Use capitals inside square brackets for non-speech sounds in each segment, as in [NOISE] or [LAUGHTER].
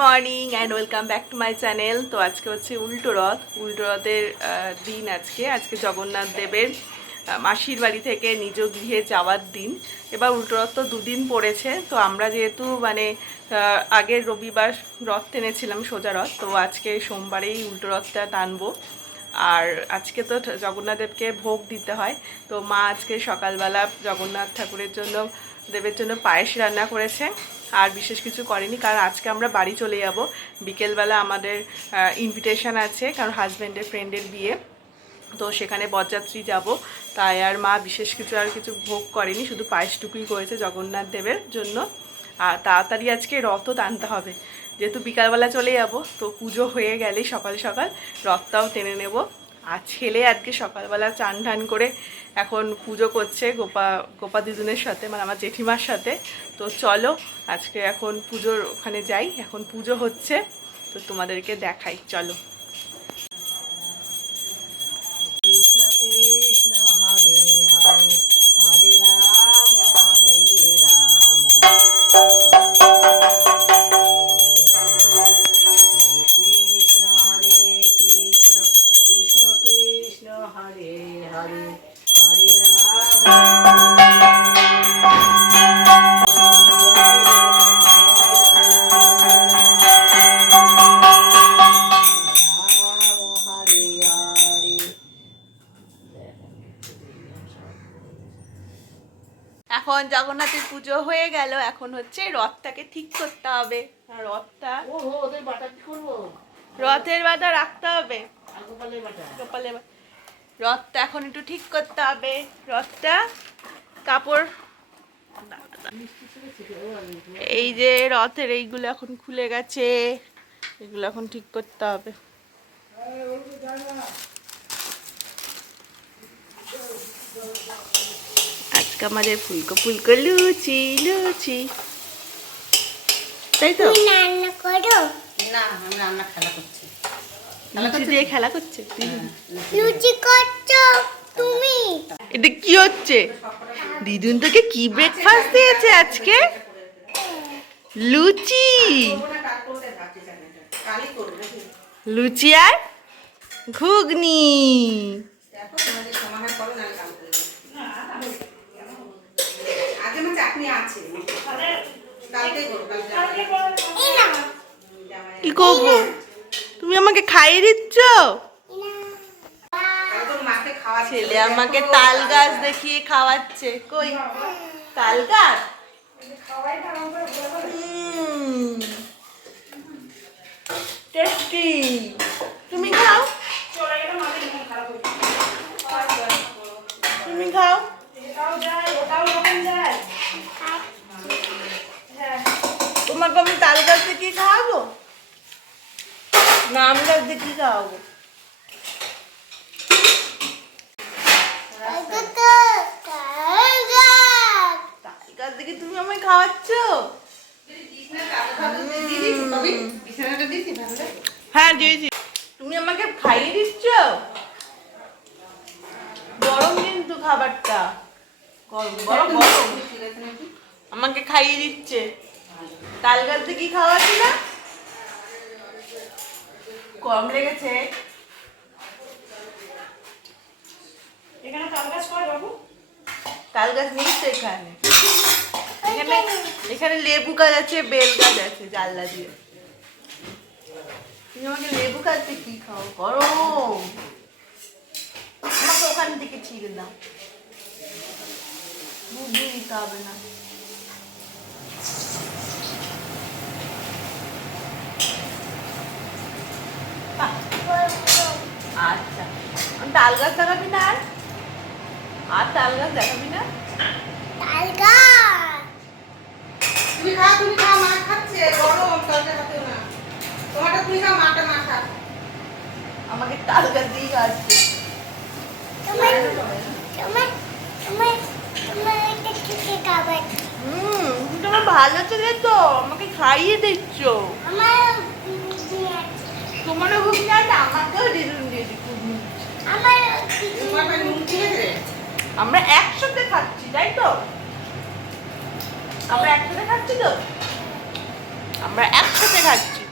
Morning and welcome back to my channel তো আজকে হচ্ছে উল্টো রথ। উল্টো রথের দিন আজকে। আজকে জগন্নাথ দেবের মাসির বাড়ি থেকে নিজ গৃহে যাওয়ার দিন। এবার উল্টো রথ তো দুদিন পড়েছে। তো আমরা যেহেতু মানে আগের রবিবার রথ টেনেছিলাম সোজা রথ। তো আজকে সোমবারেই উল্টো রথটা টানবো। আর আজকে তো জগন্নাথ দেবকে ভোগ দিতে হয়। তো মা আজকে সকালবেলা জগন্নাথ ঠাকুরের জন্য দেবের জন্য পায়েস রান্না করেছে। আর বিশেষ কিছু করেনি, কারণ আজকে আমরা বাড়ি চলে যাব। বিকেলবেলা আমাদের ইনভিটেশন আছে, কারণ হাজব্যান্ডের ফ্রেন্ডের বিয়ে। তো সেখানে বরযাত্রী যাব। তাই আর মা বিশেষ কিছু আর কিছু ভোগ করেনি, শুধু পায়েসটুকুই করেছে জগন্নাথ দেবের জন্য। আর তাড়াতাড়ি আজকে রথও টানতে হবে। যেহেতু বিকালবেলা চলে যাব, তো পুজো হয়ে গেলেই সকাল সকাল রথটাও টেনে নেব। আর ছেলে আজকে সকালবেলা চান টান করে এখন পুজো করছে গোপা গোপা দিদুনের সাথে মানে আমার জেঠিমার সাথে। তো চলো, আজকে এখন পুজোর ওখানে যাই, এখন পুজো হচ্ছে, তো তোমাদেরকে দেখাই, চলো। এখন জগন্নাথের পুজো হয়ে গেল এখন হচ্ছে রথটাকে ঠিক করতে হবে। রথটা বাটা রথের বাধা রাখতে হবে। গোপালের বাটা? রথটা এখন একটু ঠিক করতে হবে। রথটা কাপড় এই যে রথের এইগুলো এখন খুলে গেছে। এগুলো এখন ঠিক করতে হবে। আমাদের ফুলকো ফুলকো লুচি লুচি। তাই তো? রান্না করো? না আমি রান্না খেলা করছি। লুচি দিয়ে খেলা করছে? লুচি করছ? তুমি? এটা কি হচ্ছে? দিদুন তোকে কি ব্রেকফাস্ট দিয়েছে আজকে? লুচি। লুচি আর ঘুগনি আগে আমার চাটনি আছে। কালকে কি করব? তুমি আমাকে খাইয়ে দিচ্ছ? ছেলে আমাকে তাল গাছ দেখিয়ে খাওয়াচ্ছে। কই? তাল গাছ টেস্টি তুমি খাও তুমি খাও তোমাকে আমি তাল গাছ দেখিয়ে খাওয়াবো না আম গাছ দেখিয়ে খাওয়াবো তুমি হ্যাঁ তুমি আমাকে খাইয়ে দিচ্ছ? গরম কিন্তু খাবারটা। আমাকে খাইয়ে দিচ্ছে। তাল গাছ দেখি খাওয়াচ্ছি না? কম লেগেছে। তাল গাছ নেই তো এখানে? এখানে এখানে লেবু গাছ আছে বেল গাছ আছে জানলা দিয়ে। তুমি আমাকে লেবু গাছ কি খাও? গরম। আমাকে ওখান থেকে ছিঁড়ে দাও। বুঝিয়ে দিতে হবে না। আচ্ছা। তাল গাছ দেখাবি না আর? আর তাল গাছ দেখাবি না? তাল গাছ। তুমি খাও তুমি খাও মা খাচ্ছে। গরম তলটা হাতেও না। তোমারটা তুমি খাও মাটা মা খা। আমাকে তাল গাছ দিয়ে খাচ্ছে তোমার তোমার তোমার তোমার এটা কিসে খাবার। হুম তোমার ভালো ছেলে তো আমাকে খাইয়ে দিচ্ছ। আমার তোমারও আমাকেও আমার একসাথে খাচ্ছি তাই তো? আমরা একসাথে খাচ্ছি তো? আমরা একসাথে খাচ্ছি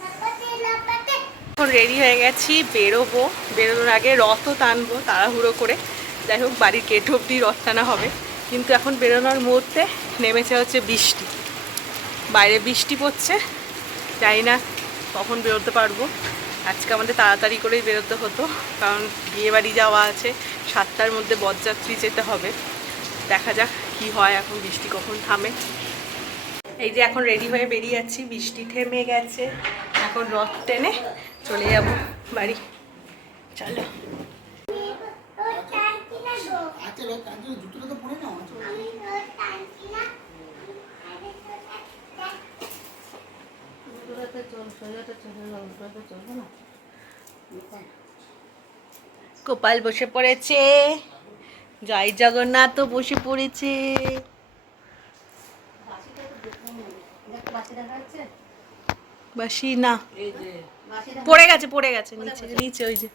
লাপাতে লাপাতে। এখন রেডি হয়ে গেছি বেরোবো। বেরোনোর আগে রথও টানবো তাড়াহুড়ো করে। যাই হোক বাড়ির গেট অব্দি রথ টানা হবে। কিন্তু এখন বেরোনোর মুহূর্তে নেমেছে হচ্ছে বৃষ্টি। বাইরে বৃষ্টি পড়ছে জানি না কখন বেরোতে পারব? আজকে আমাদের তাড়াতাড়ি করেই বেরোতে হতো, কারণ বিয়ে বাড়ি যাওয়া আছে, সাতটার মধ্যে বরযাত্রী যেতে হবে। দেখা যাক কি হয়, এখন বৃষ্টি কখন থামে। এই যে এখন রেডি হয়ে বেরিয়ে যাচ্ছি, বৃষ্টি থেমে গেছে। এখন রথ টেনে চলে যাব বাড়ি। চলো। তো আচ্ছা। আমি ওর টানছি না আরে দেখ গোপাল বসে পড়েছে। জয় জগন্নাথও বসে পড়েছে। বাসি না, পড়ে গেছে পড়ে গেছে, নিচে নিচে ওই যে।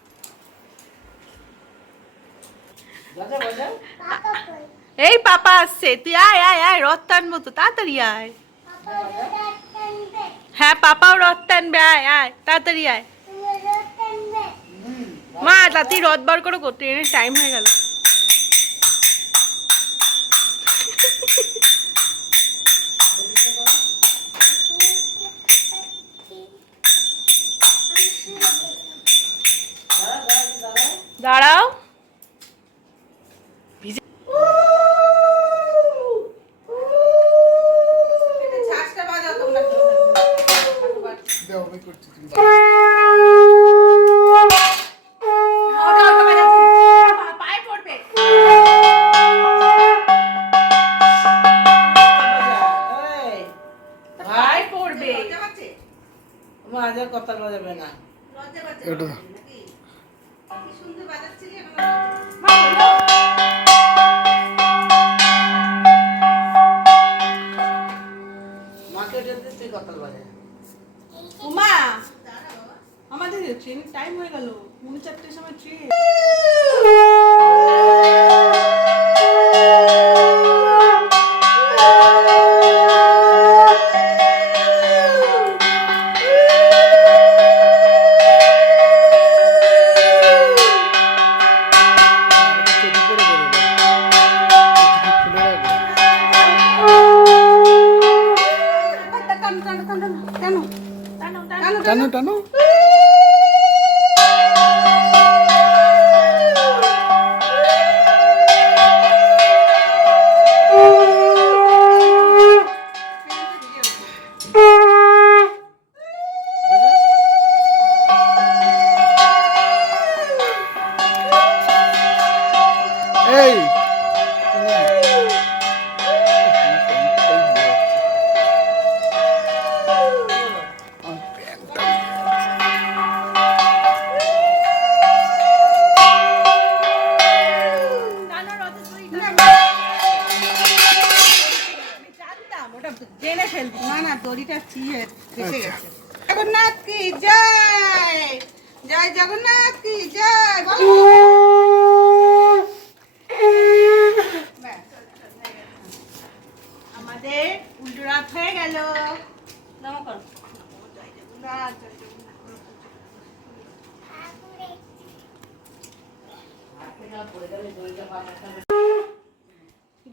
এই পাপা আসছে, তুই আয় আয় আয় রথ টানবো তো তাড়াতাড়ি আয়। হ্যাঁ পাপাও রথ টানবে, আয় আয়, তাড়াতাড়ি আয়। মা তাতি রথ বার করো, করতে এনে টাইম হয়ে গেল। দাঁড়াও। কথা বাজাবে না। লজ্জা পাচ্ছে এটা। কি সুন্দর বাজাচ্ছিলি এখন বলো। উমা! আমাদের ট্রেনের টাইম হয়ে গেল। পৌনে চারটের সময় ট্রেন [LAUGHS] টানো টানো গেছে। জগন্নাথ কি জয়? জয় জগন্নাথ কি জয়? বলো। আমাদের উল্টো রাত হয়ে গেল। নামো করো। জয় জগন্নাথ জয় জগন্নাথ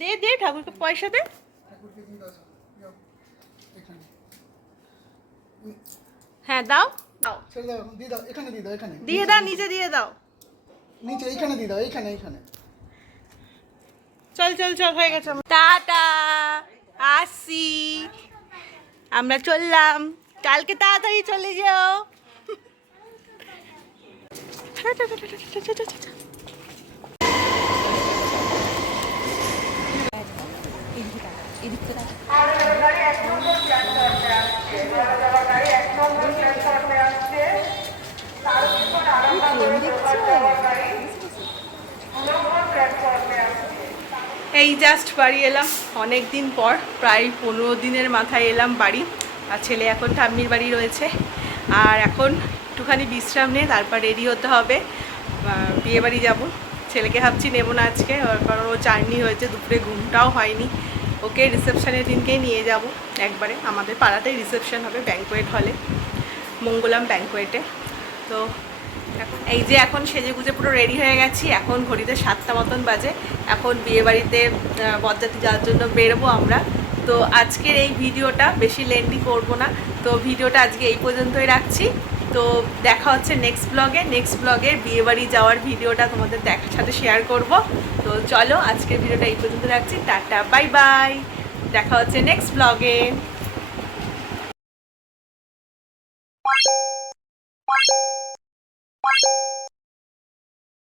দে দে ঠাকুরকে পয়সা দে। হ্যাঁ দাও দাও ছেড়ে দাও দিয়ে দাও এখানে দিয়ে দাও এখানে দিয়ে দাও নিচে দিয়ে দাও নিচে এইখানে দিয়ে দাও এইখানে এইখানে চল চল চল হয়ে গেছে টাটা আসি আমরা চললাম কালকে তাড়াতাড়ি চলে যাও এই জাস্ট বাড়ি এলাম অনেক দিন পর, প্রায় পনেরো দিনের মাথায় এলাম বাড়ি। আর ছেলে এখন ঠাম্মির বাড়ি রয়েছে। আর এখন একটুখানি বিশ্রাম নিয়ে তারপর রেডি হতে হবে। বিয়ে বাড়ি যাব। ছেলেকে ভাবছি নেব না আজকে, কারণ ও চাটনি হয়েছে, দুপুরে ঘুমটাও হয়নি। ওকে রিসেপশানের দিনকেই নিয়ে যাব একবারে। আমাদের পাড়াতেই রিসেপশন হবে ব্যাঙ্কোয়েট হলে মঙ্গলাম ব্যাঙ্কোয়েটে তো এখন এই যে এখন সেজে গুজে পুরো রেডি হয়ে গেছি। এখন ঘড়িতে সাতটা মতন বাজে। এখন বিয়েবাড়িতে বরযাত্রী যাওয়ার জন্য বেরোবো আমরা। তো আজকের এই ভিডিওটা বেশি লেন্দি করব না। তো ভিডিওটা আজকে এই পর্যন্তই রাখছি। তো দেখা হচ্ছে নেক্সট ব্লগে নেক্সট ব্লগে বিয়েবাড়ি যাওয়ার ভিডিওটা তোমাদের দেখার সাথে শেয়ার করব। তো চলো আজকের ভিডিওটা এই পর্যন্ত রাখছি। টাটা বাই বাই দেখা হচ্ছে নেক্সট ব্লগে